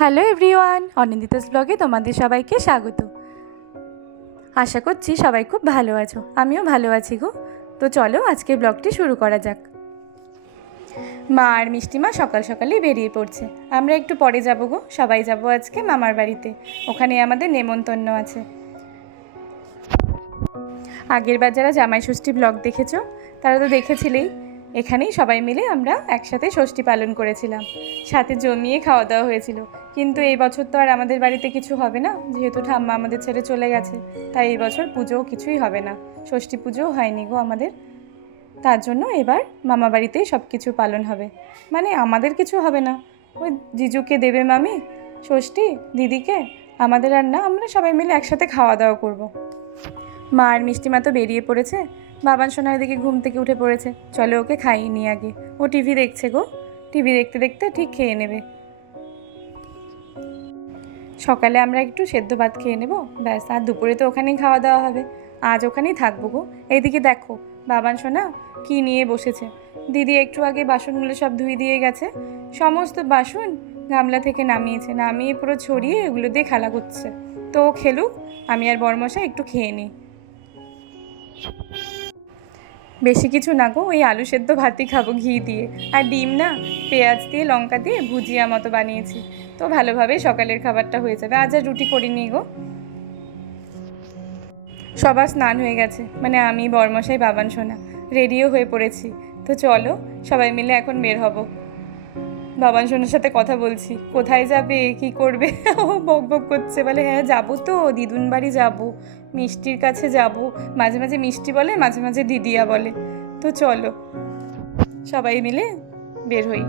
Hello everyone, অনিন্দিতাস ব্লগে তোমাদের সবাইকে স্বাগত। আশা করছি সবাই খুব ভালো আছো, আমিও ভালো আছি গো। তো চলো আজকে ব্লগটি শুরু করা যাক। মা আর মিষ্টিমা সকাল সকালেই বেরিয়ে পড়ছে। আমরা একটু পরে যাবো গো, সবাই যাব আজকে মামার বাড়িতে। ওখানে আমাদের নেমন্তন্ন আছে। আগের বার যারা জামাই ষষ্ঠী ব্লগ দেখেছো তারা তো দেখেছিলেই, এখানেই সবাই মিলে আমরা একসাথে ষষ্ঠী পালন করেছিলাম, সাথে জমিয়ে খাওয়া দাওয়া হয়েছিল। কিন্তু এই বছর তো আর আমাদের বাড়িতে কিছু হবে না, যেহেতু ঠাম্মা আমাদের ছেড়ে চলে গেছে। তাই এই বছর পুজোও কিছুই হবে না, ষষ্ঠী পুজোও হয়নি গো আমাদের। তার জন্য এবার মামা বাড়িতেই সব কিছু পালন হবে। মানে আমাদের কিছু হবে না, ওই জিজুকে দেবে মামি ষষ্ঠী, দিদিকে, আমাদের আর না, আমরা সবাই মিলে একসাথে খাওয়া দাওয়া করব। মা আর মিষ্টিমা তো বেরিয়ে পড়েছে, বাবান সোনার দিকে ঘুম থেকে উঠে পড়েছে। চলো ওকে খাইয়ে নি আগে, ও টিভি দেখছে গো, টিভি দেখতে দেখতে ঠিক খেয়ে নেবে। সকালে আমরা একটু সেদ্ধ ভাত খেয়ে নেব, ব্যাস। আর দুপুরে তো ওখানেই খাওয়া দাওয়া হবে, আজ ওখানেই থাকবো গো। এইদিকে দেখো বাবান সোনা কি নিয়ে বসেছে। দিদি একটু আগে বাসনগুলো সব ধুয়ে দিয়ে গেছে, সমস্ত বাসন গামলা থেকে নামিয়েছে, নামিয়ে পুরো ছড়িয়ে এগুলো দিয়ে খেলা করছে। তো ও খেলুক, আমি আর বড়মশাই একটু খেয়ে নিই। বেশি কিছু না গো, ওই আলু সেদ্ধ ভাতই খাবো ঘি দিয়ে, আর ডিম না পেঁয়াজ দিয়ে লঙ্কা দিয়ে ভুজিয়া মতো বানিয়েছি। তো ভালোভাবে সকালের খাবারটা হয়ে যাবে। আজ আর রুটি করিনি গো। সবার স্নান হয়ে গেছে, মানে আমি, বরমশাই, বাবান সোনা রেডিও হয়ে পড়েছি। তো চলো সবাই মিলে এখন বের হব। বাবান সোনার সাথে কথা বলছি, কোথায় যাবে কি করবে। ও বক বক করছে, বলে হ্যাঁ যাবো তো, দিদুন বাড়ি যাবো, মিষ্টির কাছে যাব। মাঝে মাঝে মিষ্টি বলে, মাঝে মাঝে দিদিয়া বলে। তো চলো সবাই মিলে বের হই।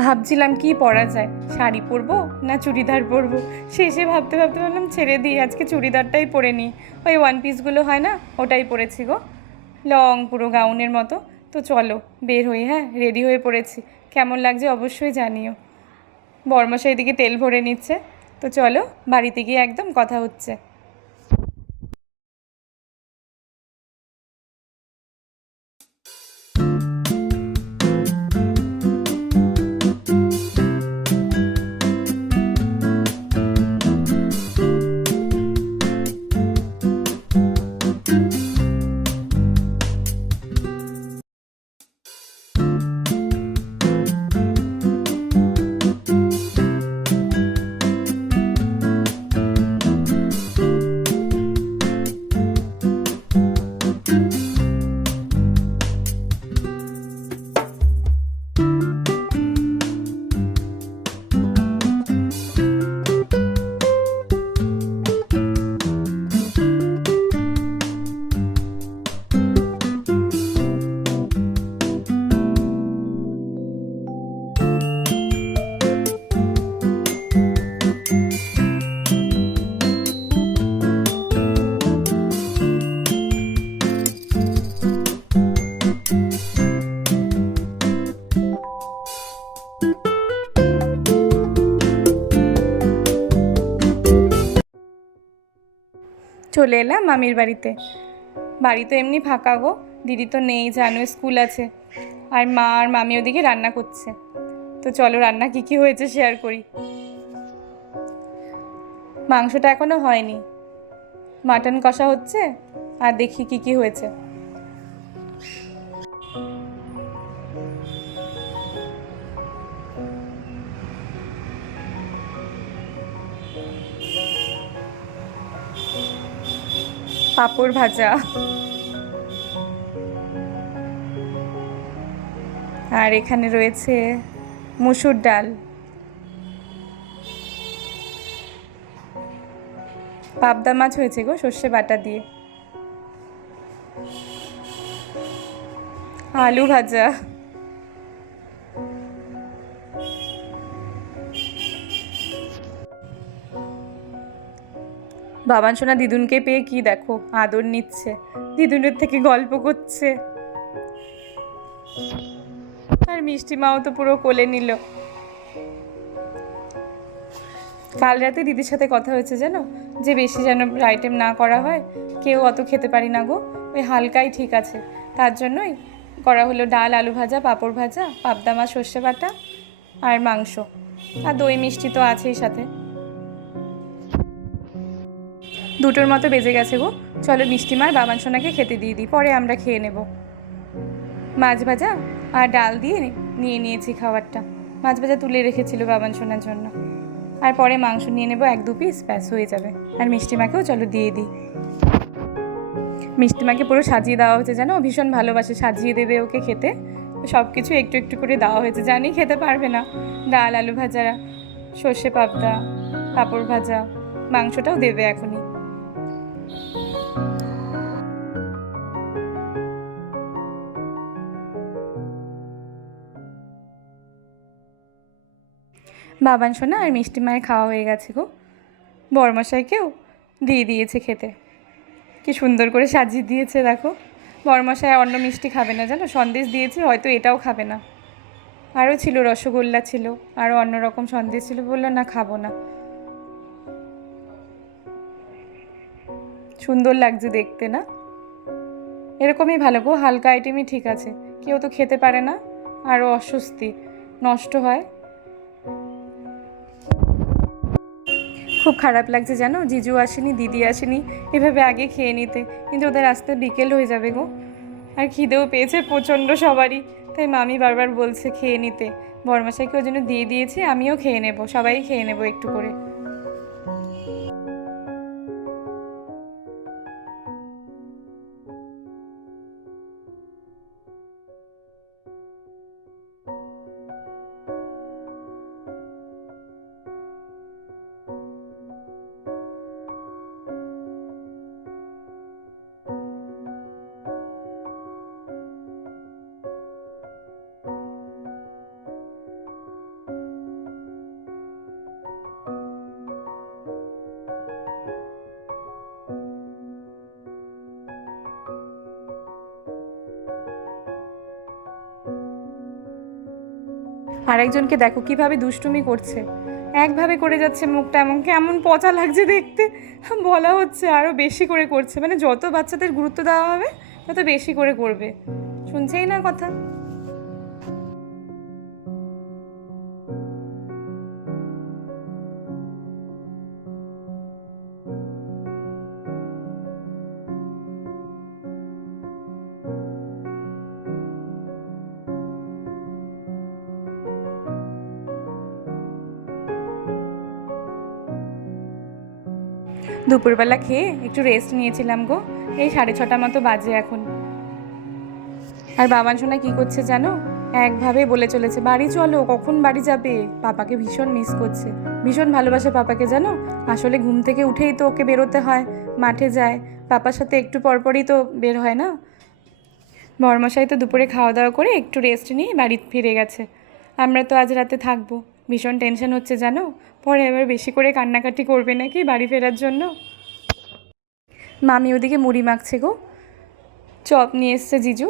ভাবছিলাম কি পরা যায়, শাড়ি পরবো না চুড়িদার পরবো। শেষে ভাবতে ভাবতে ভাবলাম ছেড়ে দিই, আজকে চুড়িদারটাই পরে নিই। ওই ওয়ান পিসগুলো হয় না, ওটাই পরেছি গো, লং পুরো গাউনের মতো। তো চলো বের হই, হ্যাঁ রেডি হয়ে পড়েছি। কেমন লাগছে অবশ্যই জানিও। বর্মশাই এদিকে তেল ভরে নিচ্ছে। তো চলো বাড়িতে গিয়ে একদম কথা হচ্ছে। চলে এলাম মামির বাড়িতে। বাড়ি তো এমনি ফাঁকা গো, দিদি তো নেই জানো, স্কুল আছে। আর মা আর মামি ওদিকে রান্না করছে। তো চলো রান্না কী কী হয়েছে শেয়ার করি। মাংসটা এখনও হয়নি, মাটন কষা হচ্ছে। আর দেখি কী কী হয়েছে। পাঁপড় ভাজা, আর এখানে রয়েছে মুসুর ডাল, পাবদা মাছ হয়েছে গো সর্ষে বাটা দিয়ে, আলু ভাজা। বাবান সোনা দিদুনকে পেয়ে কি দেখো আদর নিচ্ছে, দিদুনের থেকে গল্প করছে। আর মিষ্টি মাও তো পুরো কোলে নিল। কাল রাতে দিদির সাথে কথা হয়েছে জানো, যে বেশি যেন আইটেম না করা হয়, কেউ অত খেতে পারি না গো, ওই হালকাই ঠিক আছে। তার জন্যই করা হলো ডাল, আলু ভাজা, পাঁপড় ভাজা, পাবদা মাছ, সর্ষে বাটা আর মাংস, আর দই মিষ্টি তো আছেই সাথে। 2টোর মতো বেজে গেছে গো, চলো মিষ্টিমার বাবান সোনাকে খেতে দিয়ে দিই, পরে আমরা খেয়ে নেব। মাছ ভাজা আর ডাল দিয়ে নিয়ে নিয়েছি খাবারটা। মাছ ভাজা তুলে রেখেছিল বাবান সোনার জন্য, আর পরে মাংস নিয়ে নেব 1-2 পিস, ব্যাস হয়ে যাবে। আর মিষ্টিমাকেও চলো দিয়ে দিই। মিষ্টিমাকে পুরো সাজিয়ে দেওয়া হয়েছে, জানো ভীষণ ভালোবাসে, সাজিয়ে দেবে ওকে খেতে। সব কিছু একটু একটু করে দেওয়া হয়েছে, জানি খেতে পারবে না। ডাল, আলু ভাজা, সর্ষে পাবদা, পাঁপড় ভাজা, মাংসটাও দেবে এখনই। বাবান সোনা আর মিষ্টি মায়ের খাওয়া হয়ে গেছে গো, বড়মশাইকেও দিয়ে দিয়েছে খেতে। কি সুন্দর করে সাজিয়ে দিয়েছে দেখো। বড়মশাই অন্য মিষ্টি খাবে না জানো, সন্দেশ দিয়েছে, হয়তো এটাও খাবে না। আরও ছিল, রসগোল্লা ছিল, আরও অন্যরকম সন্দেশ ছিল, বললো না খাবো না। সুন্দর লাগছে দেখতে না? এরকমই ভালো গো, হালকা আইটেমই ঠিক আছে। কেউ তো খেতে পারে না, আরও অস্বস্তি, নষ্ট হয়। খুব খারাপ লাগছে জানো, জিজু আসেনি, দিদি আসেনি, এভাবে আগে খেয়ে নিতে, কিন্তু ওদের আসতে বিকেল হয়ে যাবে গো। আর খিদেও পেয়েছে প্রচণ্ড সবারই, তাই মামি বারবার বলছে খেয়ে নিতে। বড়মশাইকে ওই জন্য দিয়ে দিয়েছি, আমিও খেয়ে নেব, সবাই খেয়ে নেব একটু করে। আরেকজনকে দেখো কিভাবে দুষ্টুমি করছে, একভাবে করে যাচ্ছে, মুখটা এমন কেমন পচা লাগছে দেখতে। বলা হচ্ছে আরও বেশি করে করছে, মানে যত বাচ্চাদের গুরুত্ব দেওয়া হবে তত বেশি করে করবে, শুনছেই না কথা। দুপুরবেলা খেয়ে একটু রেস্ট নিয়েছিলাম গো, এই 6:30 মতো বাজে এখন। আর বাবান সোনা কী করছে জানো, একভাবে বলে চলেছে বাড়ি চলো, কখন বাড়ি যাবে। পাপাকে ভীষণ মিস করছে, ভীষণ ভালোবাসে পাপাকে জানো। আসলে ঘুম থেকে উঠেই তো ওকে বেরোতে হয়, মাঠে যায়, পাপার সাথে একটু পরপরই তো বের হয় না। বড়মশাই তো দুপুরে খাওয়া দাওয়া করে একটু রেস্ট নিয়ে বাড়ি ফিরে গেছে। আমরা তো আজ রাতে থাকবো, ভীষণ টেনশন হচ্ছে জানো, পরে এবার বেশি করে কান্নাকাটি করবে নাকি বাড়ি ফেরার জন্য। মামি ওদিকে মুড়ি মাখছে গো, চপ নিয়ে এসছে জিজু,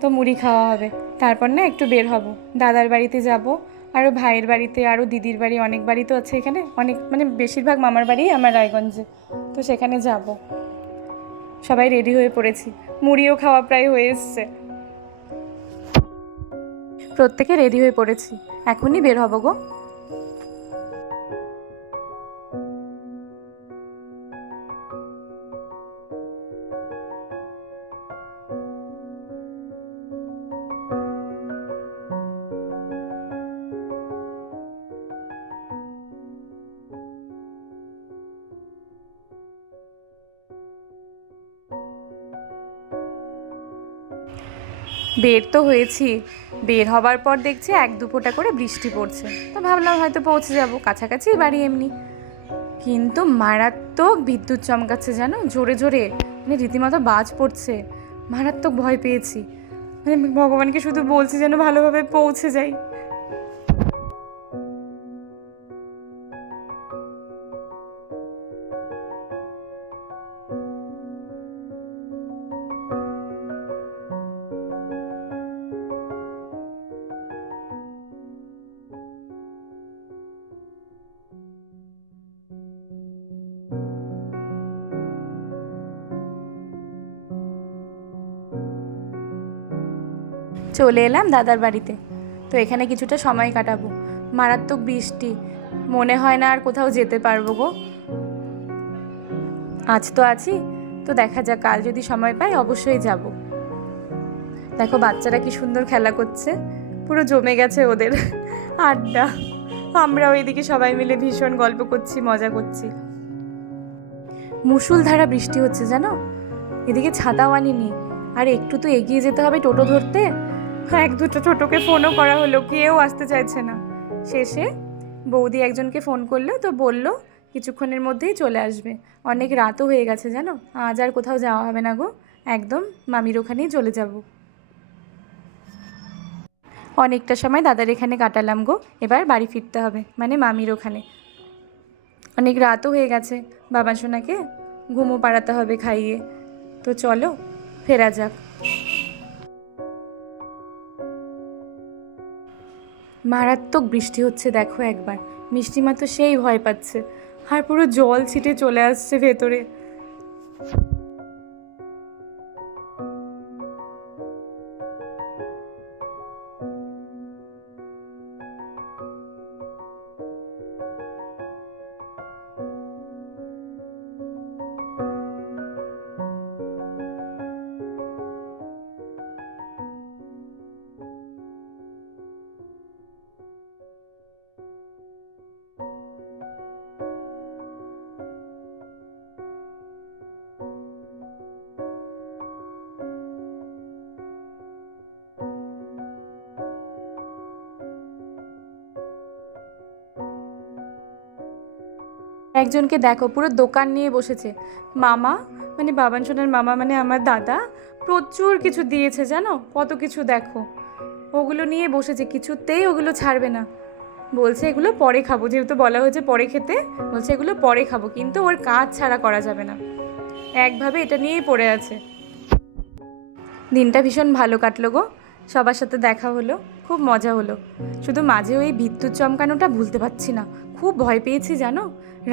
তো মুড়ি খাওয়া হবে। তারপর না একটু বের হব, দাদার বাড়িতে যাব, আরও ভাইয়ের বাড়িতে, আরও দিদির বাড়ি, অনেক বাড়ি তো আছে এখানে, অনেক মানে বেশিরভাগ মামার বাড়ি আমার রায়গঞ্জে, তো সেখানে যাব। সবাই রেডি হয়ে পড়েছি, মুড়িও খাওয়া প্রায় হয়ে এসছে, প্রত্যেকে রেডি হয়ে পড়েছি, এখনই বের হব গো। বের তো হয়েছি, বের হবার পর দেখছি 1-2 ফোঁটা করে বৃষ্টি পড়ছে, তো ভাবলাম হয়তো পৌঁছে যাব, কাছাকাছি বাড়ি এমনি। কিন্তু মারাত্মক বিদ্যুৎ চমকাচ্ছে জানো, জোরে জোরে, মানে রীতিমতো বাজ পড়ছে, মারাত্মক ভয় পেয়েছি, মানে ভগবানকে শুধু বলছি যেন ভালোভাবে পৌঁছে যাই। চলে এলাম দাদার বাড়িতে। তো এখানে কিছুটা সময় কাটাবো। মারাত্মক বৃষ্টি, মনে হয় না আর কোথাও যেতে পারবো গো। আজ তো আছি, তো দেখা যাক, কাল যদি সময় পাই অবশ্যই যাব। দেখো বাচ্চারা কি সুন্দর খেলা করছে, পুরো জমে গেছে ওদের আড্ডা। আমরাও এদিকে সবাই মিলে ভীষণ গল্প করছি, মজা করছি। মুষলধারা বৃষ্টি হচ্ছে জানো, এদিকে ছাতাও আনিনি, আর একটু তো এগিয়ে যেতে হবে টোটো ধরতে। এক দুটো টোটোকে ফোনও করা হলো, কেউ আসতে চাইছে না। শেষে বৌদি একজনকে ফোন করলো, তো বললো কিছুক্ষণের মধ্যেই চলে আসবে। অনেক রাতও হয়ে গেছে জানো, আজ আর কোথাও যাওয়া হবে না গো, একদম মামির ওখানেই চলে যাব। অনেকটা সময় দাদার এখানে কাটালাম গো, এবার বাড়ি ফিরতে হবে, মানে মামির ওখানে। অনেক রাতও হয়ে গেছে, বাবা সোনাকে ঘুমো পাড়াতে হবে খাইয়ে। তো চলো ফেরা যাক। মারাত্মক বৃষ্টি হচ্ছে দেখো একবার, মিষ্টিমা তো সেই ভয় পাচ্ছে, আর পুরো জল ছিটে চলে আসছে ভেতরে। একজনকে দেখো পুরো দোকান নিয়ে বসেছে। মামা, মানে বাবান সোনার মামা, মানে আমার দাদা, প্রচুর কিছু দিয়েছে জানো, কত কিছু দেখো। ওগুলো নিয়ে বসেছে, কিছুতেই ওগুলো ছাড়বে না। বলছে এগুলো পরে খাবো, যেহেতু বলা হয়েছে পরে খেতে, বলছে এগুলো পরে খাবো, কিন্তু ওর কাজ ছাড়া করা যাবে না, একভাবে এটা নিয়েই পড়ে আছে। দিনটা ভীষণ ভালো কাটলো গো, সবার সাথে দেখা হলো, খুব মজা হলো। শুধু মাঝে ওই বিদ্যুৎ চমকানোটা ভুলতে পারছি না, খুব ভয় পেয়েছি জানো।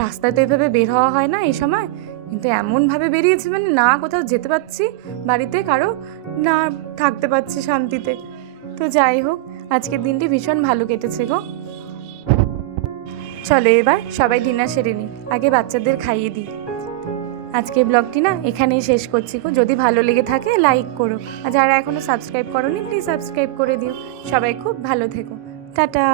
রাস্তায় তো এভাবে বের হওয়া হয় না এই সময়, কিন্তু এমনভাবে বেরিয়েছি, মানে না কোথাও যেতে পারছি, বাড়িতে কারো না থাকতে পারছি শান্তিতে। তো যাই হোক, আজকের দিনটি ভীষণ ভালো কেটেছে গো। চলো এবার সবাই ডিনার সেরে নিই, আগে বাচ্চাদের খাইয়ে দিই। আজকের ব্লগটি না এখানেই শেষ করছি গো। যদি ভালো লেগে থাকে লাইক করো, আর যারা এখনও সাবস্ক্রাইব করোনি প্লিজ সাবস্ক্রাইব করে দিও। সবাই খুব ভালো থেকো, টাটা।